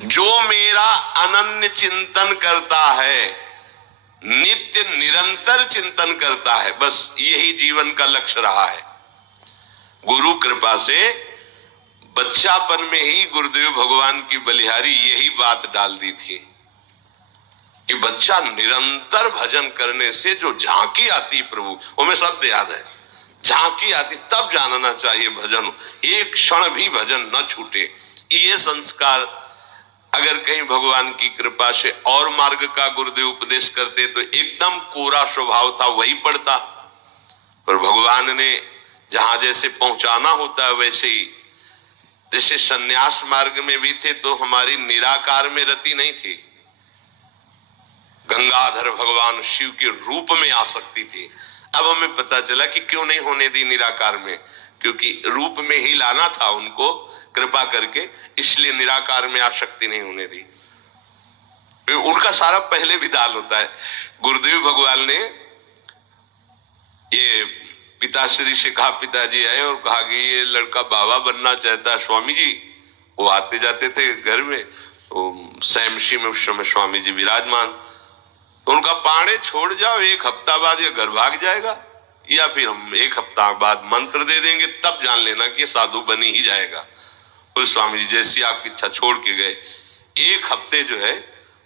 जो मेरा अनन्य चिंतन करता है, नित्य निरंतर चिंतन करता है, बस यही जीवन का लक्ष्य रहा है। गुरु कृपा से बच्चापन में ही गुरुदेव भगवान की बलिहारी यही बात डाल दी थी कि बच्चा निरंतर भजन करने से जो झांकी आती प्रभु, वो हमें शब्द याद है, झांकी आती तब जानना चाहिए भजन, एक क्षण भी भजन न छूटे। ये संस्कार अगर कहीं भगवान की कृपा से और मार्ग का गुरुदेव उपदेश करते तो एकदम कोरा स्वभाव था वही पड़ता, पर भगवान ने जहां जैसे पहुंचाना होता है वैसे ही, जैसे सन्यास मार्ग में भी थे तो हमारी निराकार में रति नहीं थी, गंगाधर भगवान शिव के रूप में आसक्ति थी। अब हमें पता चला कि क्यों नहीं होने दी निराकार में, क्योंकि रूप में ही लाना था उनको कृपा करके, इसलिए निराकार में आसक्ति नहीं होने दी। उनका सारा पहले विधान होता है। गुरुदेव भगवान ने ये पिताश्री से कहा, पिताजी आए और कहा कि ये लड़का बाबा बनना चाहता है स्वामी जी। वो आते जाते थे घर में, तो सैमशी में उस समय स्वामी जी विराजमान, तो उनका पाड़े छोड़ जाओ, एक हफ्ता बाद ये घर भाग जाएगा, या फिर हम एक हफ्ता बाद मंत्र दे देंगे, तब जान लेना कि साधु बनी ही जाएगा। और स्वामी जी जैसी आपकी इच्छा छोड़ के गए। एक हफ्ते जो है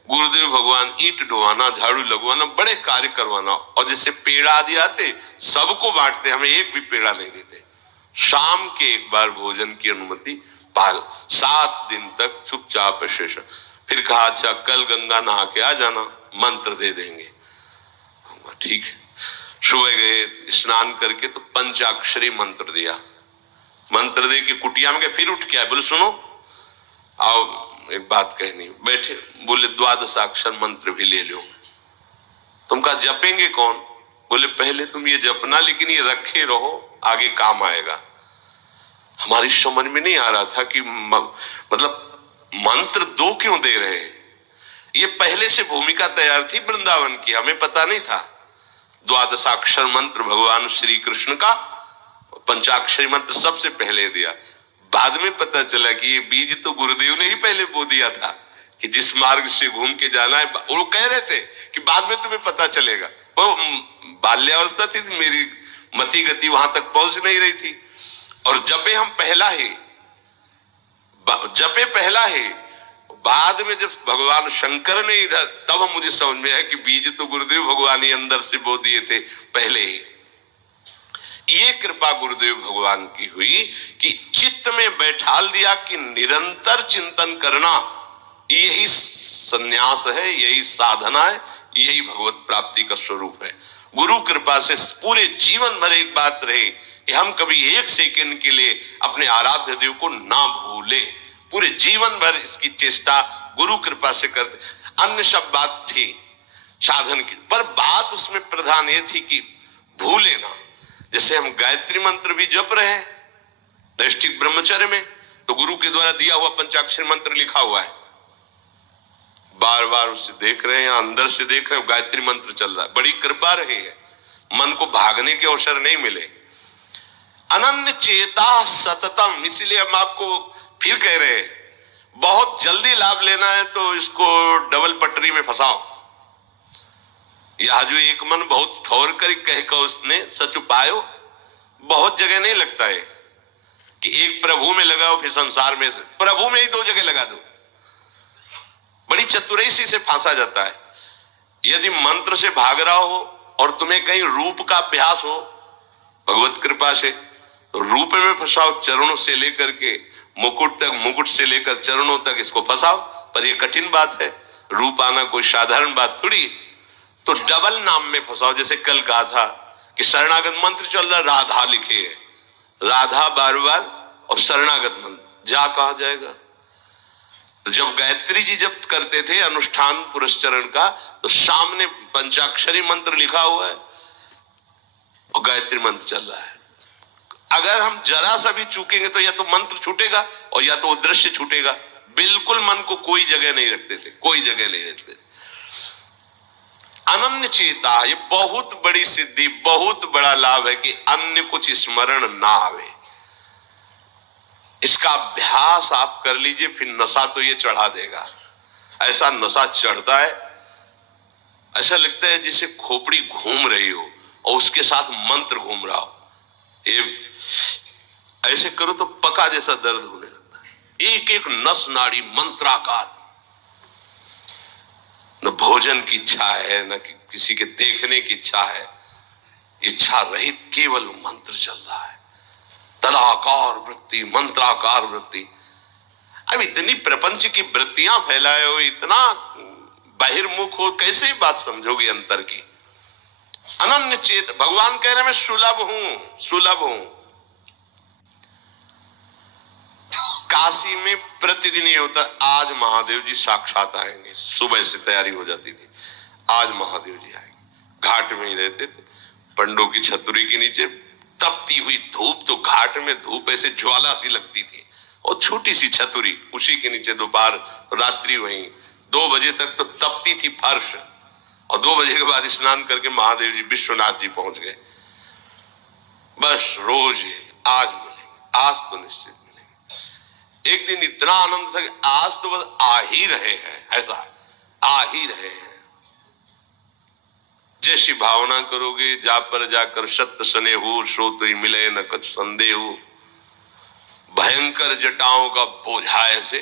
गुरुदेव भगवान ईंट ढोवाना, झाड़ू लगवाना, बड़े कार्य करवाना, और जैसे पेड़ा आदि आते सबको बांटते, हमें एक भी पेड़ा नहीं देते। शाम के एक बार भोजन की अनुमति पाल, 7 दिन तक चुपचाप शेष। फिर कहा अच्छा कल गंगा नहा के आ जाना, मंत्र दे देंगे। ठीक है, सुबह गए, स्नान करके तो पंचाक्षरी मंत्र दिया, मंत्र दे के कुटिया में गए, फिर उठ के आए, बोले सुनो आओ एक बात कहनी। बैठे, बोले 12 अक्षर मंत्र भी ले लो। तुम कहा जपेंगे कौन? बोले पहले तुम ये जपना, लेकिन ये रखे रहो, आगे काम आएगा। हमारी समझ में नहीं आ रहा था कि मतलब मंत्र 2 क्यों दे रहे हैं। ये पहले से भूमिका तैयार थी वृंदावन की, हमें पता नहीं था। 12 अक्षर मंत्र भगवान श्री कृष्ण का, पंचाक्षरी मंत्र सबसे पहले दिया। बाद में पता चला कि ये बीज तो गुरुदेव ने ही पहले बो दिया था कि जिस मार्ग से घूम के जाना है। वो कह रहे थे कि बाद में तुम्हें पता चलेगा। वो बाल्यावस्था थी, मेरी मति गति वहां तक पहुंच नहीं रही थी। और जपे हम पहला ही, जपे पहला ही, बाद में जब भगवान शंकर ने इधर, तब मुझे समझ में आया कि बीज तो गुरुदेव भगवान ही अंदर से बो दिए थे पहले ही। ये कृपा गुरुदेव भगवान की हुई कि चित्त में बैठाल दिया कि निरंतर चिंतन करना यही संन्यास है, यही साधना है, यही भगवत प्राप्ति का स्वरूप है। गुरु कृपा से पूरे जीवन भर एक बात रहे कि हम कभी एक सेकंड के लिए अपने आराध्य देव को ना भूले, पूरे जीवन भर इसकी चेष्टा गुरु कृपा से करते। अन्य सब बात थी साधन की, पर बात उसमें प्रधान ये थी कि भूले ना। जैसे हम गायत्री मंत्र भी जप रहे हैं नैष्ठिक ब्रह्मचर्य में, तो गुरु के द्वारा दिया हुआ पंचाक्षरी मंत्र लिखा हुआ है, बार बार उसे देख रहे हैं, अंदर से देख रहे हैं, गायत्री मंत्र चल रहा है। बड़ी कृपा रही है, मन को भागने के अवसर नहीं मिले। अनन्य चेता सततम, इसीलिए हम आपको फिर कह रहे हैं, बहुत जल्दी लाभ लेना है तो इसको डबल पटरी में फंसाओ। यह जो एक मन बहुत ठोर कर कह कर उसने सच उपायो, बहुत जगह नहीं लगता है कि एक प्रभु में लगाओ फिर संसार में से, प्रभु में ही 2 जगह लगा दो, बड़ी चतुराई से फांसा जाता है। यदि मंत्र से भाग रहा हो और तुम्हें कहीं रूप का अभ्यास हो भगवत कृपा से, तो रूप में फंसाओ, चरणों से लेकर के मुकुट तक, मुकुट से लेकर चरणों तक इसको फंसाओ। पर यह कठिन बात है, रूप आना कोई साधारण बात थोड़ी। तो डबल नाम में फंसाओ, जैसे कल कहा था कि शरणागत मंत्र चल रहा, राधा लिखे है, राधा बार बार, और शरणागत मंत्र जा कहा जाएगा। तो जब गायत्री जी जब करते थे अनुष्ठान पुरस्चरण का, तो सामने पंचाक्षरी मंत्र लिखा हुआ है और गायत्री मंत्र चल रहा है। अगर हम जरा सा भी चूकेंगे तो या तो मंत्र छूटेगा और या तो वो दृश्य छूटेगा। बिल्कुल मन को कोई जगह नहीं रखते थे, कोई जगह नहीं रखते थे। अनन्य चेता, ये बहुत बड़ी सिद्धि, बहुत बड़ा लाभ है कि अन्य कुछ स्मरण ना आवे। इसका अभ्यास आप कर लीजिए, फिर नशा तो ये चढ़ा देगा। ऐसा नशा चढ़ता है, ऐसा लगता है जैसे खोपड़ी घूम रही हो और उसके साथ मंत्र घूम रहा हो। ये ऐसे करो तो पका जैसा दर्द होने लगता है। एक एक नस नाड़ी मंत्राकार। न भोजन की इच्छा है, न किसी के देखने की इच्छा है, इच्छा रहित केवल मंत्र चल रहा है। तलाकार वृत्ति, मंत्राकार वृत्ति। अब इतनी प्रपंच की वृत्तियां फैलाए हो, इतना बहिर्मुख हो, कैसे बात समझोगे अंतर की? अनन्य चेत भगवान कह रहे मैं सुलभ हूं, सुलभ हूं। काशी में प्रतिदिन ये होता, आज महादेव जी साक्षात आएंगे। सुबह से तैयारी हो जाती थी, आज महादेव जी आएंगे। घाट में ही रहते थे, पंडों की छतरी के नीचे तपती हुई धूप, तो घाट में धूप ऐसे ज्वाला सी लगती थी, और छोटी सी छतरी, उसी के नीचे दोपहर रात्रि वहीं 2 बजे तक तो तपती थी फर्श, और 2 बजे के बाद स्नान करके महादेव जी विश्वनाथ जी पहुंच गए। बस रोज आज मिलेंगे, आज तो निश्चित मिलेंगे। एक दिन इतना आनंद था कि आज तो बस आ ही रहे हैं, ऐसा आ ही रहे हैं। जैसी भावना करोगे, जा पर जाकर सत्य सने हो, सो तो ही मिले न कुछ संदेह हो। भयंकर जटाओं का बोझा ऐसे,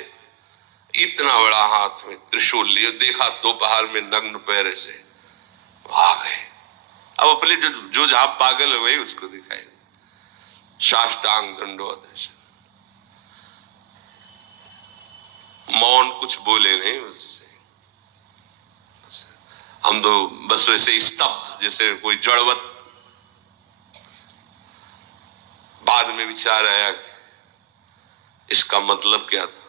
इतना बड़ा हाथ में त्रिशूल लिए, देखा दोपहर में नग्न पैर से आ गए। अब अपने जो जहां पागल हुए उसको दिखाई, साष्टांग दंडवत ऐसे, मौन, कुछ बोले नहीं उससे। हम तो बस वैसे स्तब्ध, जैसे कोई जड़वत। बाद में विचार आया इसका मतलब क्या था?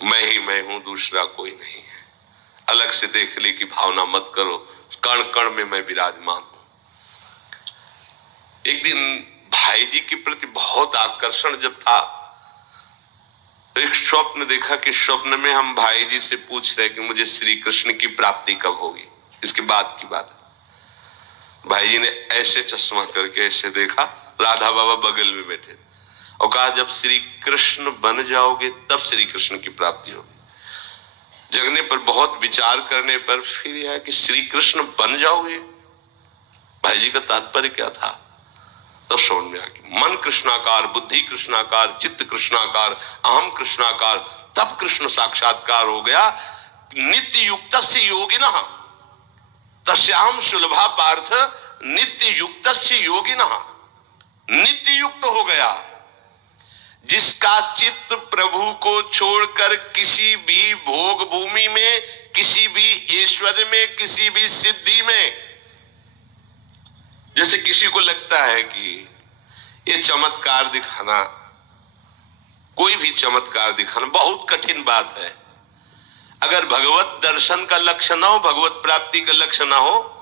मैं ही मैं हूं, दूसरा कोई नहीं है। अलग से देख ली की भावना मत करो, कण कण में मैं विराजमान हूं। एक दिन भाई जी के प्रति बहुत आकर्षण जब था, तो एक स्वप्न देखा कि स्वप्न में हम भाई जी से पूछ रहे कि मुझे श्री कृष्ण की प्राप्ति कब होगी। इसके बाद की बात, भाई जी ने ऐसे चश्मा करके ऐसे देखा, राधा बाबा बगल में बैठे, और कहा जब श्री कृष्ण बन जाओगे तब श्री कृष्ण की प्राप्ति होगी। जगने पर, बहुत विचार करने पर फिर यह कि श्री कृष्ण बन जाओगे, भाई जी का तात्पर्य क्या था? तब समझ में आ गया। मन कृष्णाकार, बुद्धि कृष्णाकार, चित्त कृष्णाकार, अहम कृष्णाकार, तब कृष्ण साक्षात्कार हो गया। नित्य युक्तस्य योगिनः तस्याम सुलभा पार्थ नित्य युक्तस्य योगिनः। नित्य युक्त हो गया जिसका चित्त प्रभु को छोड़कर किसी भी भोग भूमि में, किसी भी ऐश्वर्य में, किसी भी सिद्धि में। जैसे किसी को लगता है कि ये चमत्कार दिखाना, कोई भी चमत्कार दिखाना बहुत कठिन बात है। अगर भगवत दर्शन का लक्ष्य ना हो, भगवत प्राप्ति का लक्ष्य ना हो,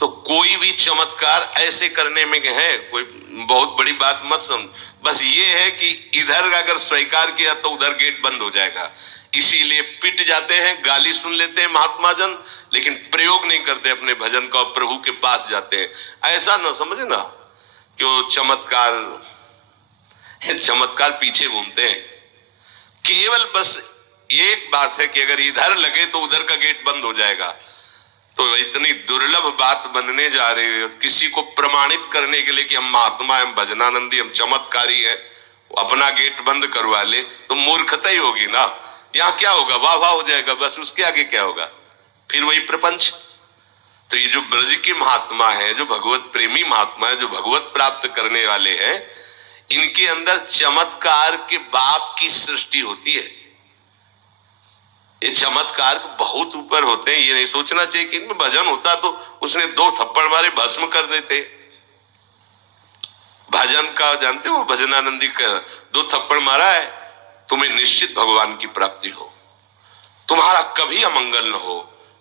तो कोई भी चमत्कार ऐसे करने में है कोई बहुत बड़ी बात मत समझ। बस ये है कि इधर अगर स्वीकार किया तो उधर गेट बंद हो जाएगा, इसीलिए पिट जाते हैं, गाली सुन लेते हैं महात्मा जन, लेकिन प्रयोग नहीं करते अपने भजन का, प्रभु के पास जाते हैं। ऐसा ना समझे ना कि चमत्कार पीछे घूमते हैं। केवल बस एक बात है कि अगर इधर लगे तो उधर का गेट बंद हो जाएगा। तो इतनी दुर्लभ बात बनने जा रही है, किसी को प्रमाणित करने के लिए कि हम महात्मा, हम भजनानंदी, हम चमत्कारी है, अपना गेट बंद करवा ले तो मूर्खता ही होगी ना। यहाँ क्या होगा? वाह वाह हो जाएगा, बस उसके आगे क्या होगा? फिर वही प्रपंच। तो ये जो ब्रज के महात्मा है, जो भगवत प्रेमी महात्मा है, जो भगवत प्राप्त करने वाले हैं, इनके अंदर चमत्कार के बाप की सृष्टि होती है। ये चमत्कार बहुत ऊपर होते हैं। ये नहीं सोचना चाहिए कि इनमें भजन होता तो उसने 2 थप्पड़ मारे भस्म कर देते। भजन का जानते हो, भजनानंदी का 2 थप्पड़ मारा है, तुम्हें निश्चित भगवान की प्राप्ति हो, तुम्हारा कभी अमंगल न हो,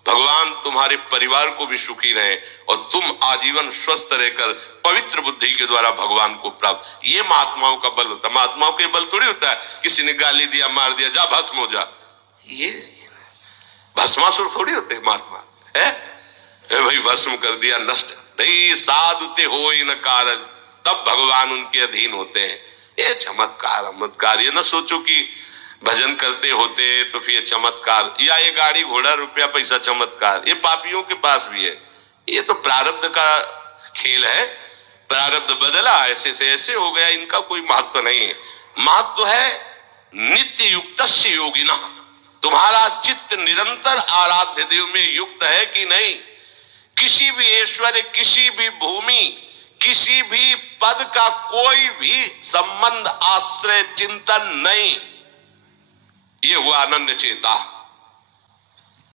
भगवान तुम्हारे परिवार को भी सुखी रहे और तुम आजीवन स्वस्थ रहकर पवित्र बुद्धि के द्वारा भगवान को प्राप्त। ये महात्माओं का बल होता है। महात्माओं के बल थोड़ी होता है किसी ने गाली दिया, मार दिया, जा भस्म हो जा। ये भस्मासुर थोड़ी होते महात्मा है, भाई भस्म कर दिया, नष्ट नहीं। साधुते हो न कारज, तब भगवान उनके अधीन होते हैं। ये चमत्कार चमत्कार, ये ना सोचो कि भजन करते होते तो फिर चमत्कार, या ये गाड़ी घोड़ा रुपया पैसा चमत्कार, ये पापियों के पास भी है। ये तो प्रारब्ध का खेल है, प्रारब्ध बदला, ऐसे से ऐसे हो गया, इनका कोई महत्व नहीं है। महत्व है नित्य युक्तस्य योगिना, तुम्हारा चित्त निरंतर आराध्य देव में युक्त है कि नहीं। किसी भी ऐश्वर्य, किसी भी भूमि, किसी भी पद का कोई भी संबंध, आश्रय, चिंतन नहीं। ये हुआ अनन्य चेता।